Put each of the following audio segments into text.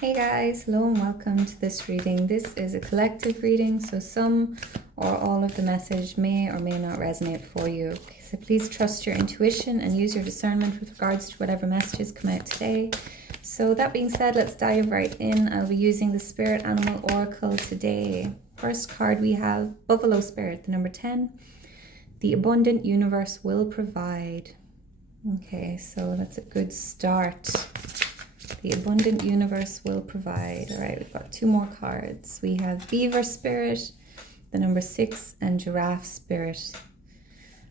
Hey guys, hello and welcome to this reading. This is a collective reading, so some or all of the message may or may not resonate for you. Okay, so please trust your intuition and use your discernment with regards to whatever messages come out today. So that being said, let's dive right in. I'll be using the Spirit Animal Oracle today. First card we have Buffalo Spirit, the number 10. The abundant universe will provide. Okay, so that's a good start. The abundant universe will provide. All right, we've got two more cards. We have Beaver Spirit, the number 6, and Giraffe Spirit.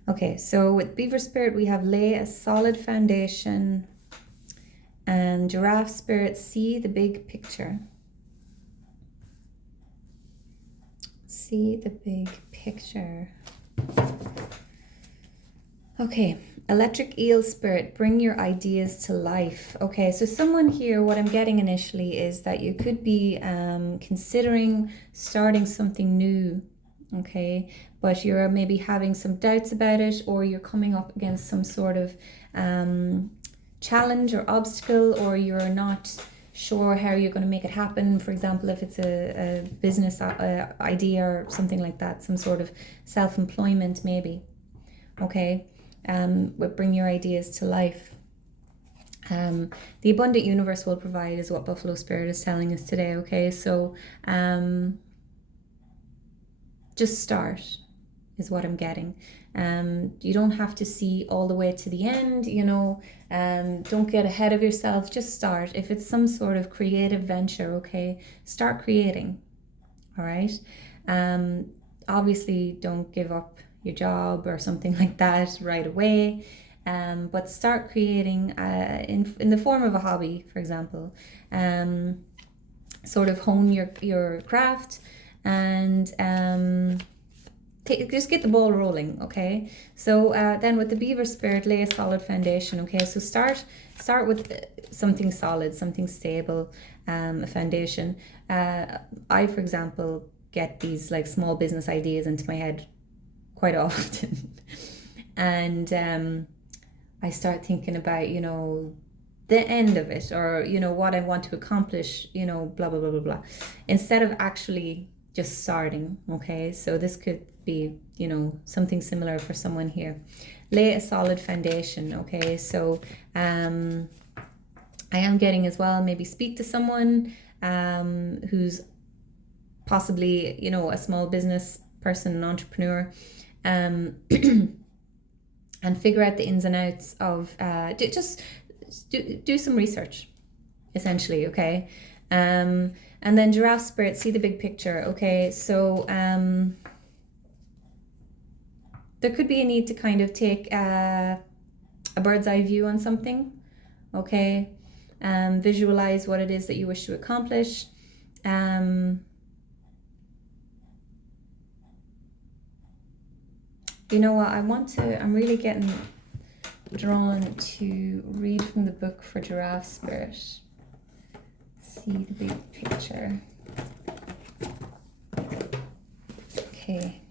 Okay, so with Beaver Spirit, we have lay a solid foundation, and Giraffe Spirit, see the big picture. See the big picture. Okay, Electric Eel Spirit, bring your ideas to life. Okay, so someone here, what I'm getting initially is that you could be considering starting something new, okay, but you're maybe having some doubts about it, or you're coming up against some sort of challenge or obstacle, or you're not sure how you're going to make it happen. For example, if it's a business idea or something like that, some sort of self-employment maybe, okay. But bring your ideas to life. The abundant universe will provide is what Buffalo Spirit is telling us today, okay? So just start is what I'm getting. You don't have to see all the way to the end, you know. Don't get ahead of yourself, just start. If it's some sort of creative venture, okay, start creating, all right? Obviously, don't give up your job or something like that right away, but start creating in the form of a hobby, for example. Sort of hone your craft and just get the ball rolling, okay? So then with the Beaver Spirit, lay a solid foundation, okay? So start with something solid, something stable, a foundation. I, for example, get these like small business ideas into my head quite often. And I start thinking about, you know, the end of it, or, you know, what I want to accomplish, you know, blah, blah, blah, blah, blah, instead of actually just starting, okay? So this could be, you know, something similar for someone here. Lay a solid foundation, okay? So I am getting as well, maybe speak to someone who's possibly, you know, a small business person, an entrepreneur, and figure out the ins and outs of just do some research, essentially, okay? And then Giraffe Spirit, see the big picture, okay? So there could be a need to kind of take a bird's eye view on something, okay? Visualize what it is that you wish to accomplish. You know what, I'm really getting drawn to read from the book for Giraffe Spirit. See the big picture. Okay.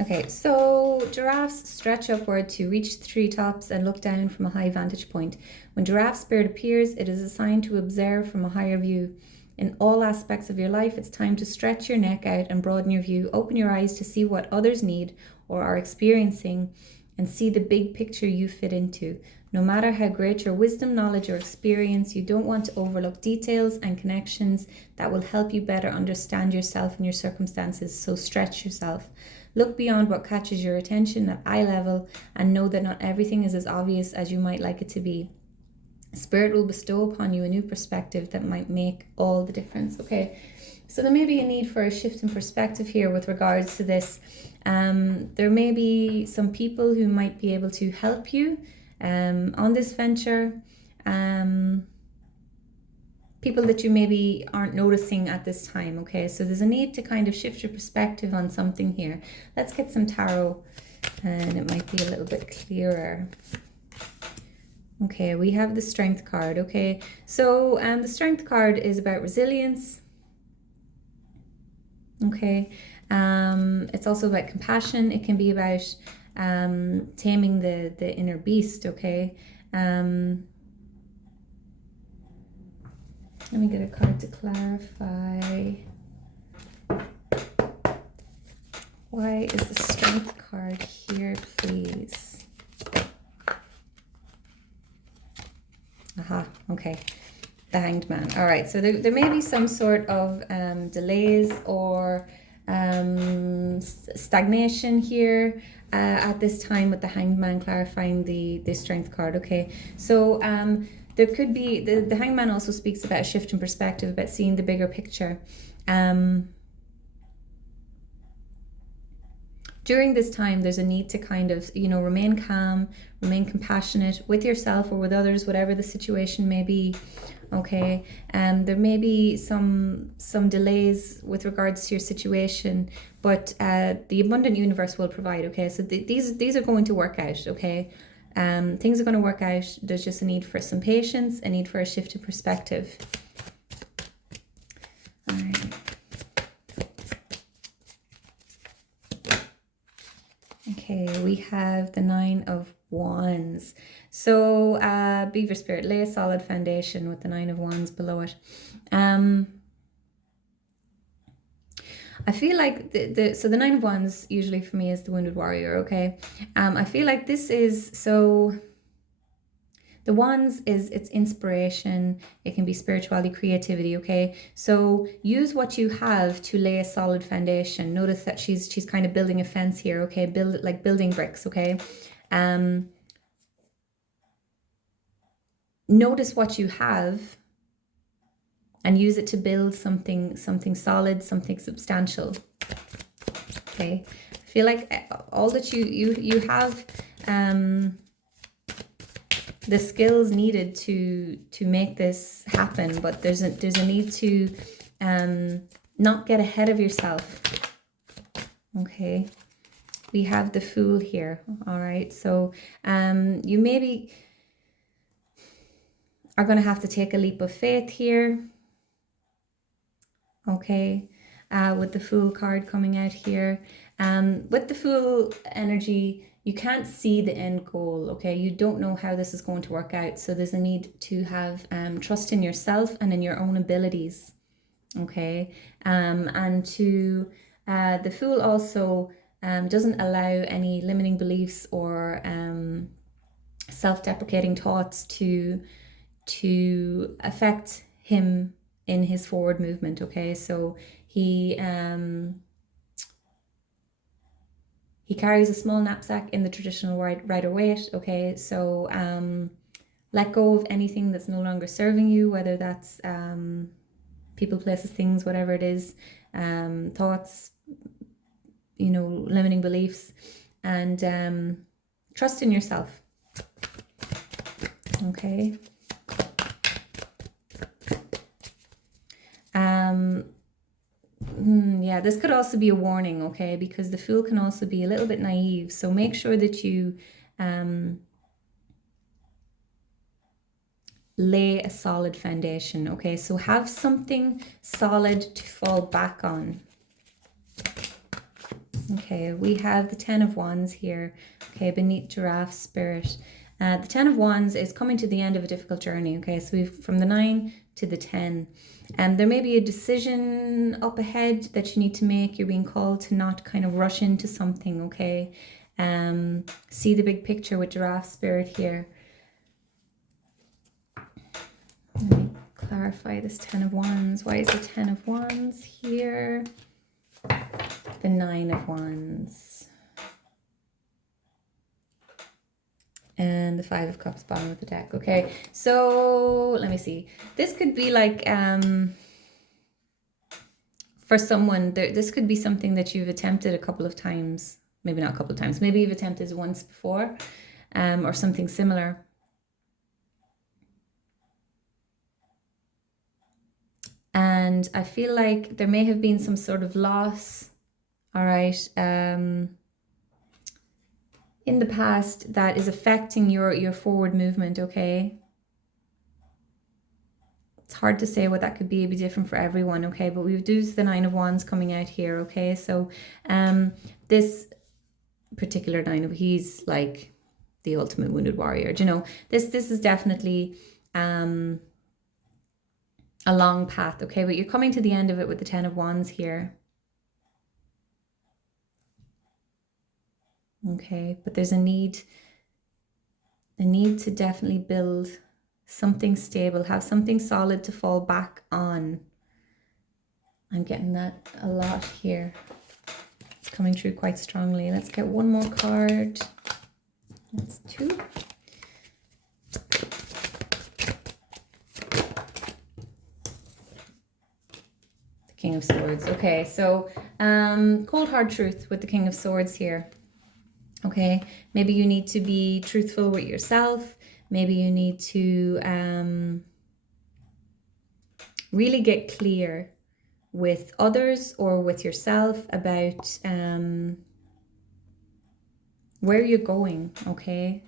Okay, so giraffes stretch upward to reach the treetops and look down from a high vantage point. When Giraffe Spirit appears, it is a sign to observe from a higher view. In all aspects of your life, it's time to stretch your neck out and broaden your view. Open your eyes to see what others need or are experiencing, and see the big picture you fit into. No matter how great your wisdom, knowledge, or experience, you don't want to overlook details and connections that will help you better understand yourself and your circumstances, so stretch yourself. Look beyond what catches your attention at eye level, and know that not everything is as obvious as you might like it to be. Spirit will bestow upon you a new perspective that might make all the difference, okay? So there may be a need for a shift in perspective here with regards to this. There may be some people who might be able to help you on this venture. People that you maybe aren't noticing at this time, okay? So there's a need to kind of shift your perspective on something here. Let's get some tarot and it might be a little bit clearer. Okay, we have the Strength card, okay? So the Strength card is about resilience, okay? It's also about compassion. It can be about taming the inner beast, okay? Let me get a card to clarify. Why is the Strength card here, please? Aha, okay. The Hanged Man. All right, so there may be some sort of delays or stagnation here at this time with the Hanged Man clarifying the Strength card, okay? So there could be, the Hanged Man also speaks about a shift in perspective, about seeing the bigger picture. During this time, there's a need to kind of, remain calm, remain compassionate with yourself or with others, whatever the situation may be. Okay, there may be some delays with regards to your situation, but the abundant universe will provide. Okay, so these are going to work out. Okay, things are going to work out. There's just a need for some patience, a need for a shift in perspective. All right. Okay, we have the Nine of Wands. So Beaver Spirit, lay a solid foundation with the Nine of Wands below it. I feel like so the Nine of Wands usually for me is the Wounded Warrior, okay? I feel like this is, so the Wands is, it's inspiration, it can be spirituality, creativity, okay? So use what you have to lay a solid foundation. Notice that she's kind of building a fence here, okay? Build it like building bricks, okay? Notice what you have and use it to build something solid, something substantial. Okay, I feel like all that you have the skills needed to make this happen, but there's a need to not get ahead of yourself. Okay, we have the Fool here. All right, so you maybe are going to have to take a leap of faith here. Okay, with the Fool card coming out here. With the Fool energy, you can't see the end goal, okay? You don't know how this is going to work out. So there's a need to have trust in yourself and in your own abilities, okay? And to the Fool also doesn't allow any limiting beliefs or self-deprecating thoughts to affect him in his forward movement, okay? So he carries a small knapsack in the traditional Rider-Waite, okay? So let go of anything that's no longer serving you, whether that's people, places, things, whatever it is, thoughts, limiting beliefs, and trust in yourself, okay? Yeah, this could also be a warning, okay? Because the Fool can also be a little bit naive. So make sure that you lay a solid foundation, okay? So have something solid to fall back on. Okay, we have the Ten of Wands here, okay, beneath Giraffe Spirit. The Ten of Wands is coming to the end of a difficult journey, okay? So we've from the 9 to the 10. There may be a decision up ahead that you need to make. You're being called to not kind of rush into something, okay? See the big picture with Giraffe Spirit here. Let me clarify this Ten of Wands. Why is the Ten of Wands here? The Nine of Wands. And the Five of Cups bottom of the deck. Okay, so let me see. This could be like, for someone, this could be something that you've attempted a couple of times. Maybe not a couple of times. Maybe you've attempted once before, or something similar. And I feel like there may have been some sort of loss, all right, in the past that is affecting your forward movement, okay? It's hard to say what that could be. It'd be different for everyone, okay? But we've used the Nine of Wands coming out here, okay? So this particular nine, he's like the ultimate wounded warrior. Do you know, this is definitely a long path, okay? But you're coming to the end of it with the Ten of Wands here. Okay, but there's a need to definitely build something stable, have something solid to fall back on. I'm getting that a lot here. It's coming through quite strongly. Let's get one more card. That's two. The King of Swords. Okay, so cold hard truth with the King of Swords here. Okay, maybe you need to be truthful with yourself. Maybe you need to really get clear with others or with yourself about where you're going, okay?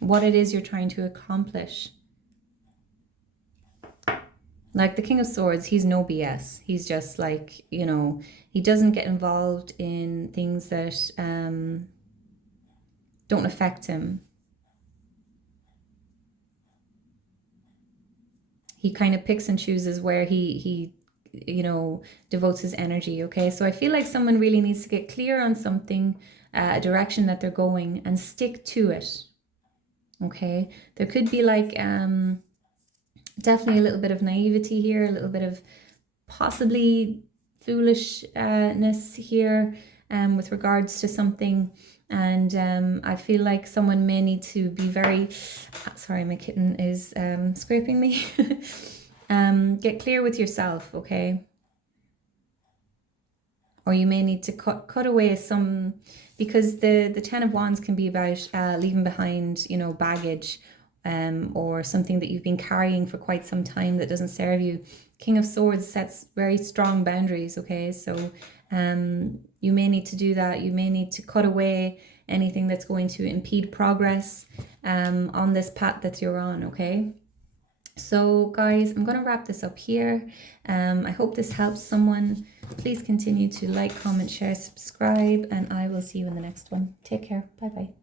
What it is you're trying to accomplish. Like the King of Swords, he's no BS. He's just like, you know, he doesn't get involved in things that don't affect him. He kind of picks and chooses where he you know, devotes his energy, okay? So I feel like someone really needs to get clear on something, a direction that they're going, and stick to it, okay? There could be like definitely a little bit of naivety here, a little bit of possibly foolishness here with regards to something. And I feel like someone may need to be very, sorry, my kitten is scraping me. Get clear with yourself, okay? Or you may need to cut away some, because the Ten of Wands can be about leaving behind, you know, baggage or something that you've been carrying for quite some time that doesn't serve you. King of Swords sets very strong boundaries, okay? So you may need to do that. You may need to cut away anything that's going to impede progress on this path that you're on, okay? So guys, I'm going to wrap this up here. I hope this helps someone. Please continue to like, comment, share, subscribe, and I will see you in the next one. Take care. Bye-bye.